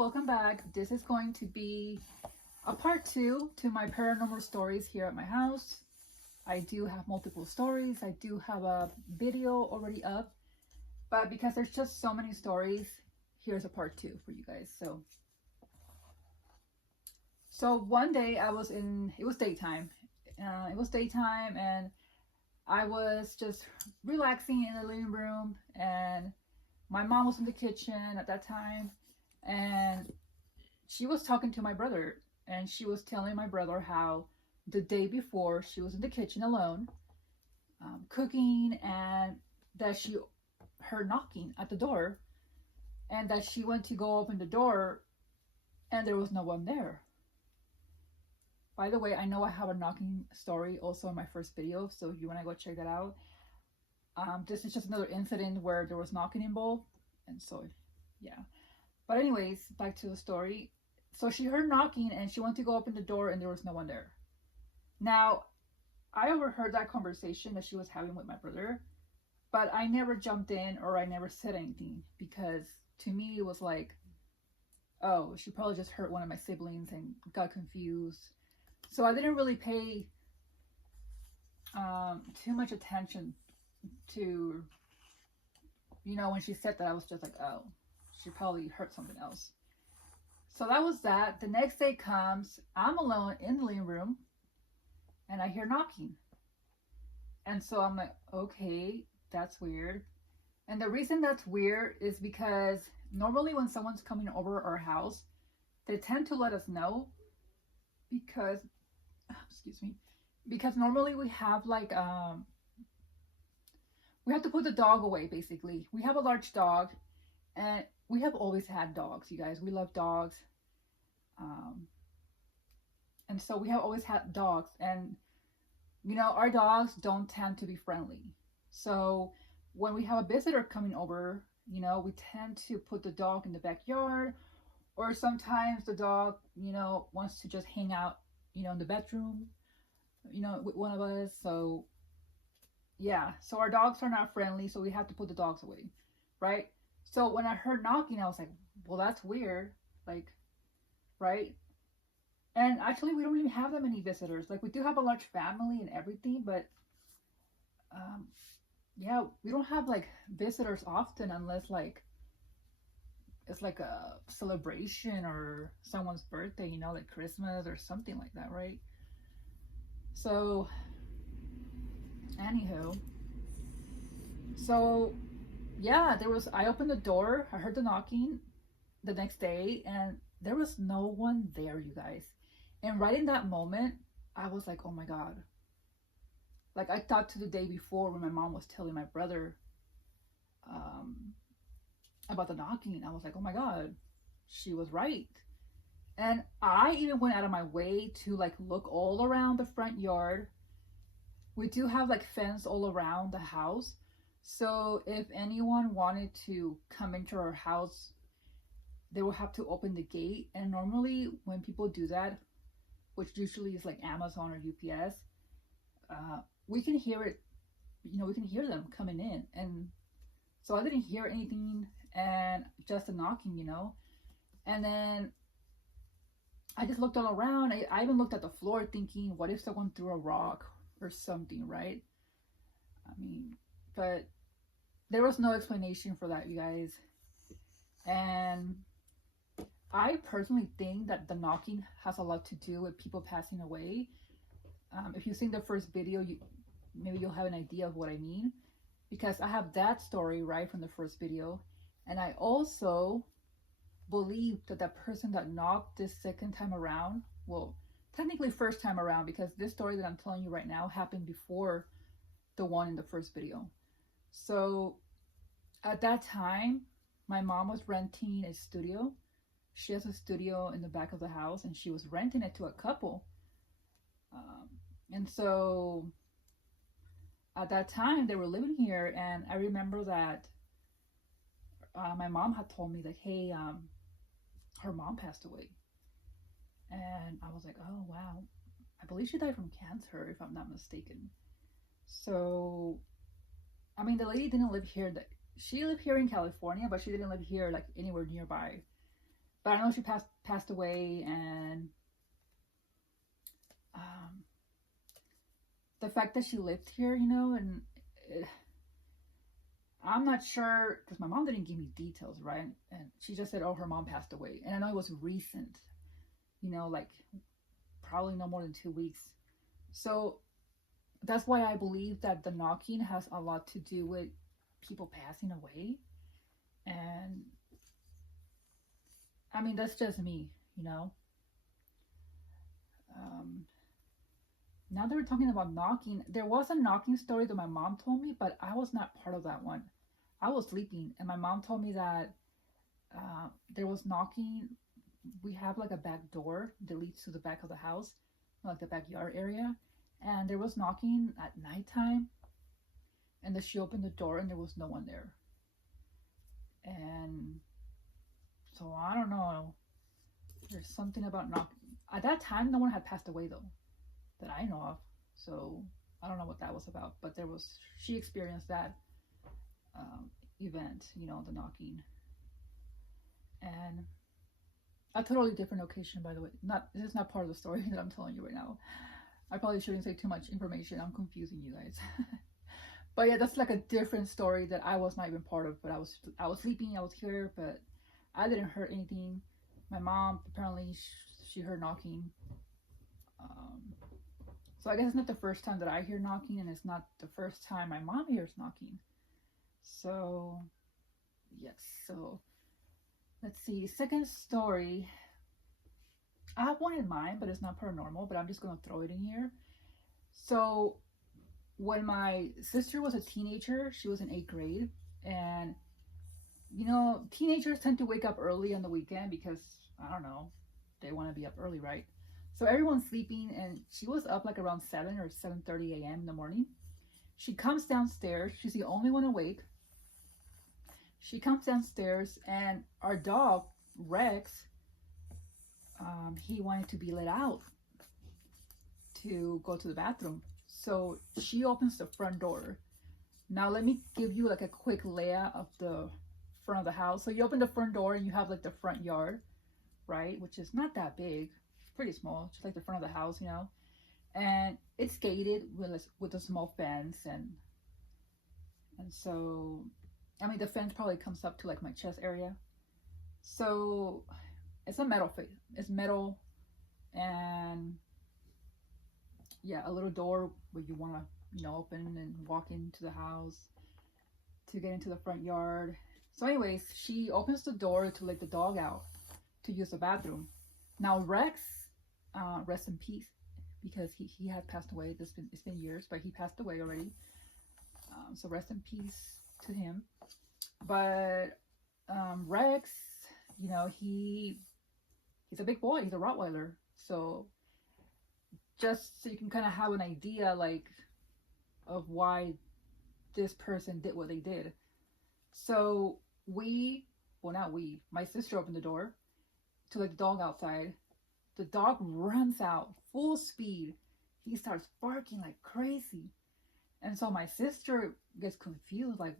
welcome back. This is going to be a part 2 to my paranormal stories here at my house. I do have multiple stories. I do have a video already up, but because there's just so many stories, here's a part 2 for you guys. So one day it was daytime. And I was just relaxing in the living room, and my mom was in the kitchen at that time, and she was talking to my brother, and she was telling my brother how the day before she was in the kitchen alone, cooking, and that she heard knocking at the door, and that she went to go open the door, and there was no one there. By the way, I know I have a knocking story also in my first video, so if you want to go check that out. This is just another incident where there was knocking involved, and so yeah. But anyways, back to the story. So she heard knocking and she went to go open the door and there was no one there. Now, I overheard that conversation that she was having with my brother, but I never jumped in or I never said anything, because to me it was like, oh, she probably just heard one of my siblings and got confused. So I didn't really pay too much attention to, when she said that. I was just like, oh, she probably heard something else. So that was that. The next day comes, I'm alone in the living room and I hear knocking. And so I'm like, okay, that's weird. And the reason that's weird is because normally when someone's coming over our house, they tend to let us know, because normally we have like, we have to put the dog away, basically. We have a large dog, and we have always had dogs, you guys. We love dogs. And so we have always had dogs, and our dogs don't tend to be friendly. So when we have a visitor coming over, we tend to put the dog in the backyard, or sometimes the dog, wants to just hang out, in the bedroom, with one of us. So yeah, so our dogs are not friendly, so we have to put the dogs away, right? So when I heard knocking, I was like, well, that's weird, like, right? And actually, we don't even have that many visitors. Like, we do have a large family and everything, but yeah, we don't have like visitors often, unless like it's like a celebration or someone's birthday, like Christmas or something like that, right? So anywho, so yeah, I opened the door, I heard the knocking the next day, and there was no one there, you guys. And right in that moment, I was like, oh my God. Like, I thought to the day before when my mom was telling my brother about the knocking, I was like, oh my God, she was right. And I even went out of my way to like look all around the front yard. We do have like fence all around the house. So if anyone wanted to come into our house, they will have to open the gate. And normally when people do that, which usually is like Amazon or UPS, we can hear it, we can hear them coming in. And so I didn't hear anything, and just a knocking, and then I just looked all around. I even looked at the floor thinking, what if someone threw a rock or something, right? I mean, but there was no explanation for that, you guys. And I personally think that the knocking has a lot to do with people passing away. If you've seen the first video, maybe you'll have an idea of what I mean, because I have that story right from the first video. And I also believe that the person that knocked this second time around, well, technically first time around, because this story that I'm telling you right now happened before the one in the first video. So at that time, my mom was renting a studio. She has a studio in the back of the house, and she was renting it to a couple. And so at that time, they were living here, and I remember that my mom had told me, like, hey, her mom passed away. And I was like, oh, wow. I believe she died from cancer, if I'm not mistaken. So, I mean, the lady didn't live here. She lived here in California, but she didn't live here, like, anywhere nearby. But I know she passed away, and um, the fact that she lived here, and it, I'm not sure because my mom didn't give me details, right? And she just said, "Oh, her mom passed away," and I know it was recent, like probably no more than 2 weeks. So that's why I believe that the knocking has a lot to do with people passing away. And I mean, that's just me, you know. Um, Now that we're talking about knocking, there was a knocking story that my mom told me, but I was not part of that one. I was sleeping, and my mom told me that there was knocking. We have like a back door that leads to the back of the house, like the backyard area, and there was knocking at nighttime, and then she opened the door and there was no one there. And so I don't know. There's something about knocking. At that time, no one had passed away though, that I know of. So I don't know what that was about, but she experienced that event, the knocking. And a totally different location, by the way. This is not part of the story that I'm telling you right now. I probably shouldn't say too much information. I'm confusing you guys. But yeah, that's like a different story that I was not even part of. But I was sleeping. I was here, but I didn't hear anything. My mom apparently she heard knocking. Um, so I guess it's not the first time that I hear knocking, and it's not the first time my mom hears knocking. So yes. So let's see. Second story. I have one in mind, but it's not paranormal. But I'm just gonna throw it in here. So when my sister was a teenager, she was in 8th grade, and teenagers tend to wake up early on the weekend because I don't know, they want to be up early, right? So everyone's sleeping, and she was up like around 7 or 7:30 a.m. in the morning. She comes downstairs. She's the only one awake. She comes downstairs, and our dog Rex, he wanted to be let out to go to the bathroom. So she opens the front door. Now let me give you like a quick layout of the front of the house. So you open the front door and you have like the front yard, right? Which is not that big, pretty small, just like the front of the house. And it's gated with a small fence, and so I mean the fence probably comes up to like my chest area. So it's a metal face. It's metal, and yeah, a little door where you want to open and walk into the house to get into the front yard. So anyways, she opens the door to let the dog out to use the bathroom. Now Rex, rest in peace, because he had passed away. It's been years, but he passed away already. So rest in peace to him. But Rex, he's a big boy. He's a Rottweiler. So just so you can kind of have an idea, like, of why this person did what they did. So my sister opened the door to let the dog outside. The dog runs out full speed. He starts barking like crazy. And so my sister gets confused, like,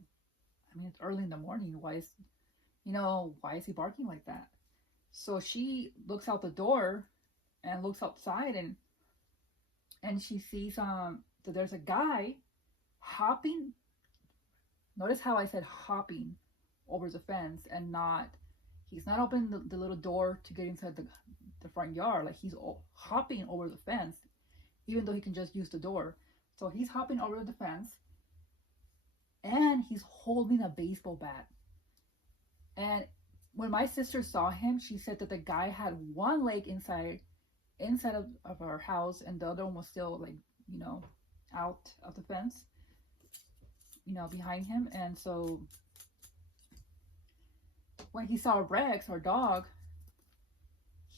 I mean, it's early in the morning. Why is he barking like that? So she looks out the door and looks outside, and she sees that there's a guy hopping. Notice how I said hopping over the fence, and he's not opening the little door to get inside the front yard. Like, he's hopping over the fence, even though he can just use the door. So he's hopping over the fence, and he's holding a baseball bat. And when my sister saw him, she said that the guy had one leg inside of our house, and the other one was still, like, out of the fence, behind him. And so when he saw Rex, our dog,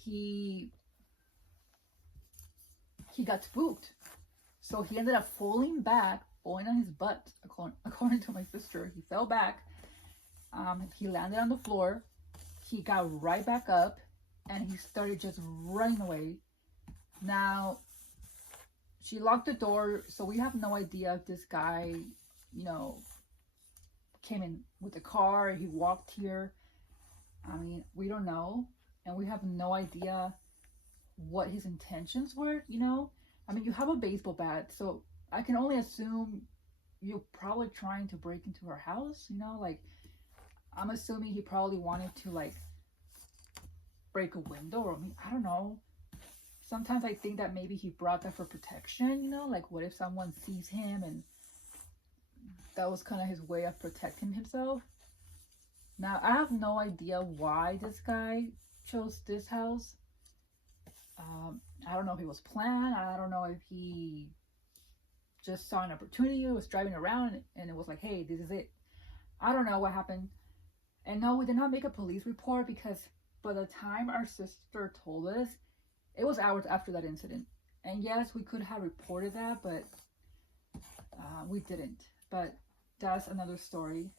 he got spooked. So he ended up falling back, falling on his butt, according to my sister. He fell back. He landed on the floor. He got right back up, and he started just running away. Now, she locked the door, so we have no idea if this guy, came in with a car, he walked here. I mean, we don't know. and we have no idea what his intentions were, you know? I mean, you have a baseball bat, so I can only assume you're probably trying to break into her house, you know? Like, I'm assuming he probably wanted to, like, break a window, or I don't know. Sometimes I think that maybe he brought that for protection, you know? Like, what if someone sees him and that was kind of his way of protecting himself? Now, I have no idea why this guy chose this house. I don't know if it was planned. I don't know if he just saw an opportunity, was driving around, and it was like, hey, this is it. I don't know what happened. And no, we did not make a police report because by the time our sister told us, it was hours after that incident. And yes, we could have reported that, but we didn't. But that's another story.